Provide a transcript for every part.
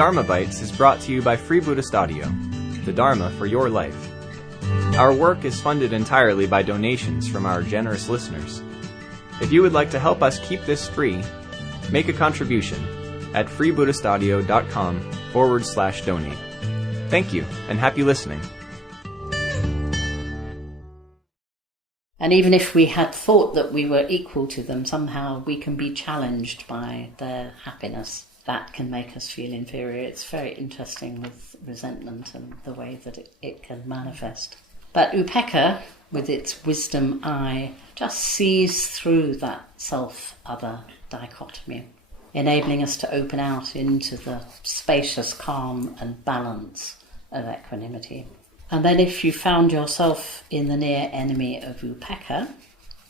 Dharma Bites is brought to you by Free Buddhist Audio, the Dharma for your life. Our work is funded entirely by donations from our generous listeners. If you would like to help us keep this free, make a contribution at freebuddhistaudio.com/donate. Thank you, and happy listening. And even if we had thought that we were equal to them, somehow we can be challenged by their happiness. That can make us feel inferior. It's very interesting with resentment and the way that it can manifest. But Upekkha, with its wisdom eye, just sees through that self-other dichotomy, enabling us to open out into the spacious calm and balance of equanimity. And then if you found yourself in the near enemy of Upekkha,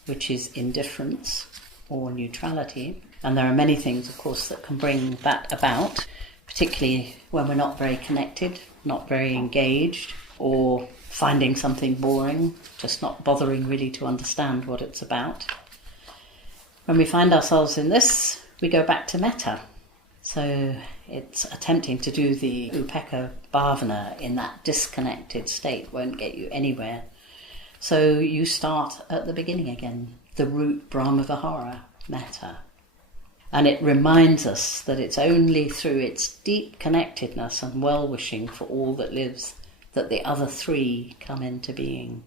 which is indifference or neutrality, and there are many things, of course, that can bring that about, particularly when we're not very connected, not very engaged, or finding something boring, just not bothering really to understand what it's about. When we find ourselves in this, we go back to metta. So it's attempting to do the Upekkha Bhavana in that disconnected state won't get you anywhere. So you start at the beginning again, the root Brahmavihara, metta. And it reminds us that it's only through its deep connectedness and well-wishing for all that lives that the other three come into being.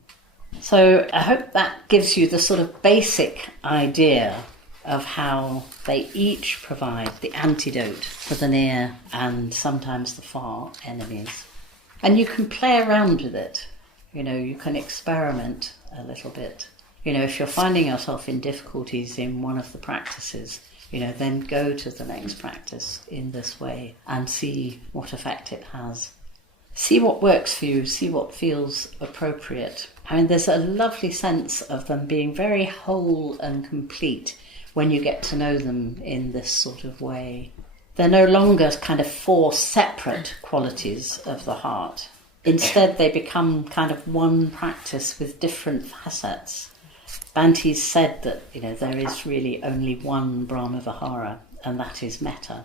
So I hope that gives you the sort of basic idea of how they each provide the antidote for the near and sometimes the far enemies. And you can play around with it. You can experiment a little bit. If you're finding yourself in difficulties in one of the practices, then go to the next practice in this way and see what effect it has. See what works for you, see what feels appropriate. There's a lovely sense of them being very whole and complete when you get to know them in this sort of way. They're no longer kind of four separate qualities of the heart. Instead, they become kind of one practice with different facets. Bhante's said that there is really only one Brahmavihara, and that is metta.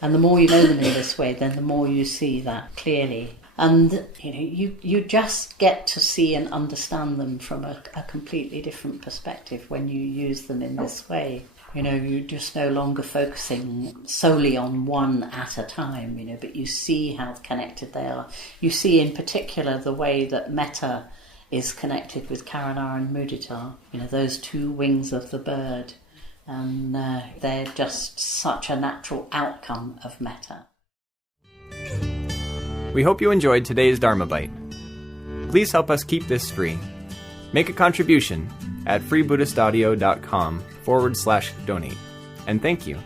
And the more you know them in this way, then the more you see that clearly. And you just get to see and understand them from a completely different perspective when you use them in this way. You're just no longer focusing solely on one at a time, but you see how connected they are. You see in particular the way that metta is connected with karuna and mudita, those two wings of the bird. And they're just such a natural outcome of metta. We hope you enjoyed today's Dharma Bite. Please help us keep this free. Make a contribution at freebuddhistaudio.com/donate. And thank you.